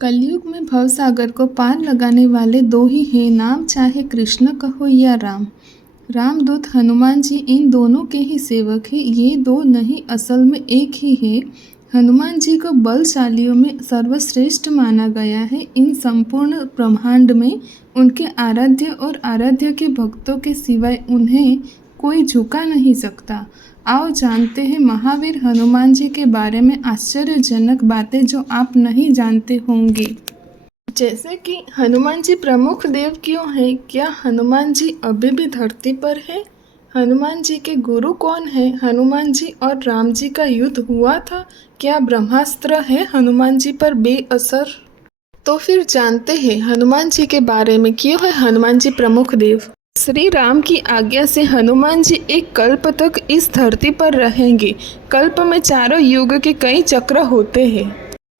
कलयुग में भवसागर को पार लगाने वाले दो ही हैं नाम, चाहे कृष्ण कहो या राम। रामदूत हनुमान जी इन दोनों के ही सेवक हैं। ये दो नहीं, असल में एक ही है। हनुमान जी को बलशालियों में सर्वश्रेष्ठ माना गया है। इन संपूर्ण ब्रह्मांड में उनके आराध्य और आराध्य के भक्तों के सिवाय उन्हें कोई झुका नहीं सकता। आओ जानते हैं महावीर हनुमान जी के बारे में आश्चर्यजनक बातें जो आप नहीं जानते होंगे। जैसे कि हनुमान जी प्रमुख देव क्यों हैं? क्या हनुमान जी अभी भी धरती पर है? हनुमान जी के गुरु कौन है? हनुमान जी और राम जी का युद्ध हुआ था? क्या ब्रह्मास्त्र है हनुमान जी पर बेअसर? तो फिर जानते हैं हनुमान जी के बारे में क्यों है हनुमान जी प्रमुख देव। श्री राम की आज्ञा से हनुमान जी एक कल्प तक इस धरती पर रहेंगे। कल्प में चारों युग के कई चक्र होते हैं।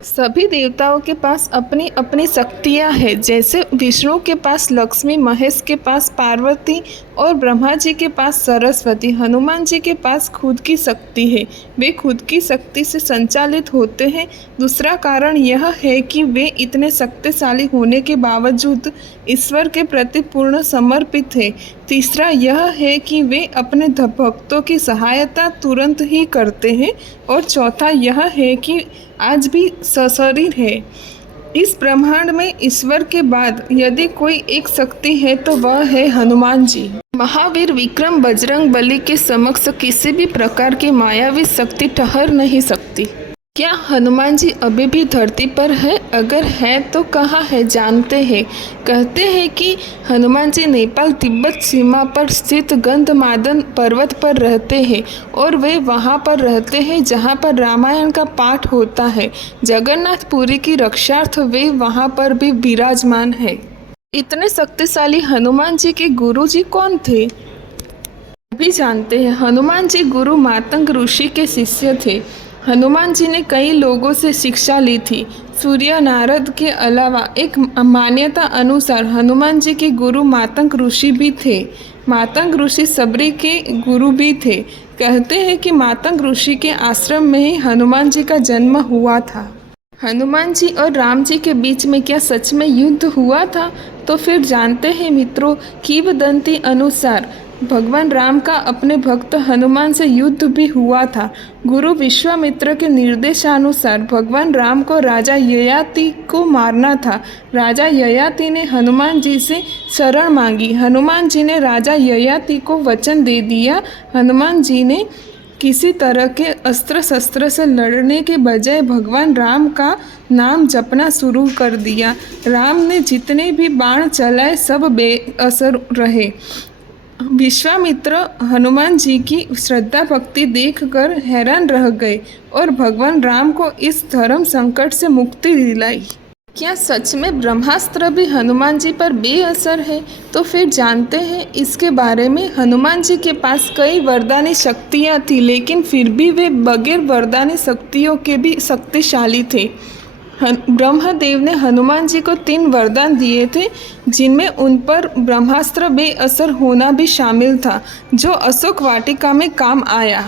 सभी देवताओं के पास अपनी अपनी शक्तियाँ हैं। जैसे विष्णु के पास लक्ष्मी, महेश के पास पार्वती और ब्रह्मा जी के पास सरस्वती, हनुमान जी के पास खुद की शक्ति है। वे खुद की शक्ति से संचालित होते हैं। दूसरा कारण यह है कि वे इतने शक्तिशाली होने के बावजूद ईश्वर के प्रति पूर्ण समर्पित हैं। तीसरा यह है कि वे अपने भक्तों की सहायता तुरंत ही करते हैं। और चौथा यह है कि आज भी सशरीर है। इस ब्रह्मांड में ईश्वर के बाद यदि कोई एक शक्ति है तो वह है हनुमान जी। महावीर विक्रम बजरंग बली के समक्ष किसी भी प्रकार की मायावी शक्ति ठहर नहीं सकती। क्या हनुमान जी अभी भी धरती पर है? अगर है तो कहाँ है जानते हैं। कहते हैं कि हनुमान जी नेपाल तिब्बत सीमा पर स्थित गंधमादन पर्वत पर रहते हैं और वे वहाँ पर रहते हैं जहाँ पर रामायण का पाठ होता है। जगन्नाथपुरी की रक्षार्थ वे वहाँ पर भी विराजमान है। इतने शक्तिशाली हनुमान जी के गुरु जी कौन थे भी जानते हैं। हनुमान जी गुरु मातंग ऋषि के शिष्य थे। हनुमान जी ने कई लोगों से शिक्षा ली थी। सूर्य नारद के अलावा एक मान्यता अनुसार हनुमान जी के गुरु मातंग ऋषि भी थे। मातंग ऋषि सबरी के गुरु भी थे। कहते हैं कि मातंग ऋषि के आश्रम में ही हनुमान जी का जन्म हुआ था। हनुमान जी और राम जी के बीच में क्या सच में युद्ध हुआ था? तो फिर जानते हैं मित्रों। किंवदंती अनुसार भगवान राम का अपने भक्त हनुमान से युद्ध भी हुआ था। गुरु विश्वामित्र के निर्देशानुसार भगवान राम को राजा ययाति को मारना था। राजा ययाति ने हनुमान जी से शरण मांगी। हनुमान जी ने राजा ययाति को वचन दे दिया। हनुमान जी ने किसी तरह के अस्त्र शस्त्र से लड़ने के बजाय भगवान राम का नाम जपना शुरू कर दिया। राम ने जितने भी बाण चलाए सब बेअसर रहे। विश्वामित्र हनुमान जी की श्रद्धा भक्ति देखकर हैरान रह गए और भगवान राम को इस धर्म संकट से मुक्ति दिलाई। क्या सच में ब्रह्मास्त्र भी हनुमान जी पर बेअसर है? तो फिर जानते हैं इसके बारे में। हनुमान जी के पास कई वरदानी शक्तियाँ थी, लेकिन फिर भी वे बगैर वरदानी शक्तियों के भी शक्तिशाली थे। ब्रह्मदेव ने हनुमान जी को 3 वरदान दिए थे, जिनमें उन पर ब्रह्मास्त्र बेअसर होना भी शामिल था, जो अशोक वाटिका में काम आया।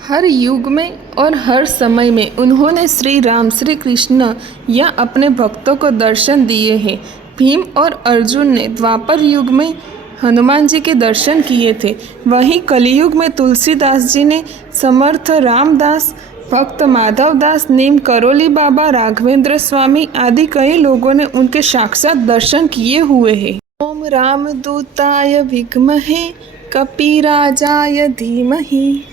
हर युग में और हर समय में उन्होंने श्री राम, श्री कृष्ण या अपने भक्तों को दर्शन दिए हैं। भीम और अर्जुन ने द्वापर युग में हनुमान जी के दर्शन किए थे। वहीं कलयुग में तुलसीदास जी ने, समर्थ रामदास, भक्त माधव दास, नीम करोली बाबा, राघवेंद्र स्वामी आदि कई लोगों ने उनके साक्षात दर्शन किए हुए हैं। ओम रामदूताय विद्महे कपिराजाय धीमहि।